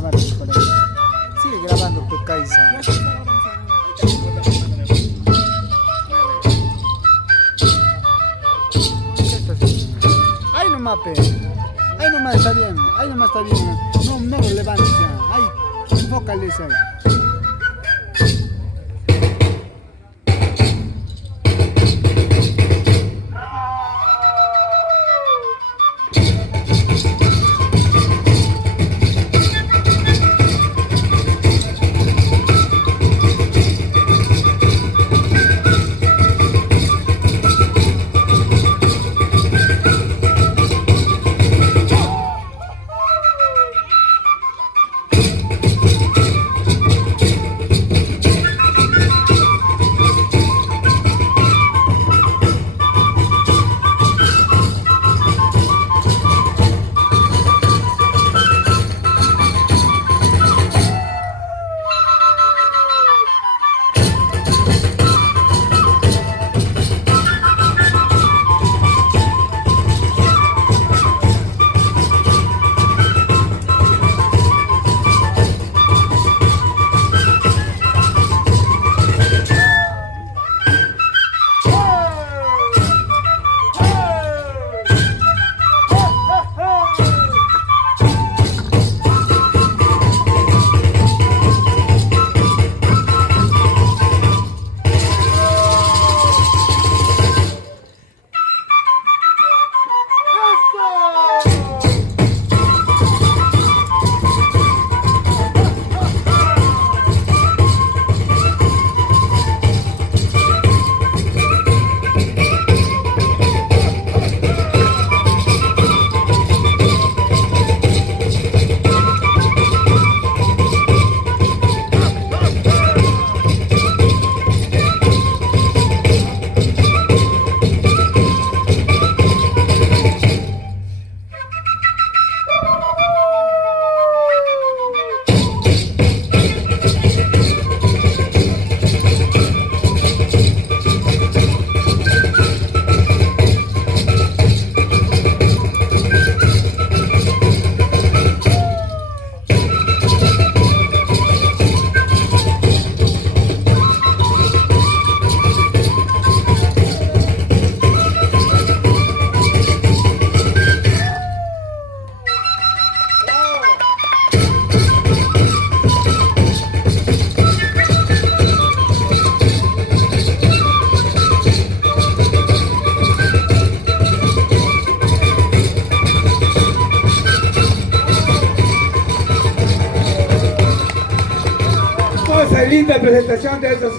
grabar por ahí. Sigue grabando, pues, Kaisa. Ahí nomás, pe. Ahí nomás está bien. Ahí nomás está bien. No, no lo levantes ya. Ahí, enfócales ahí. Esa linda presentación de esos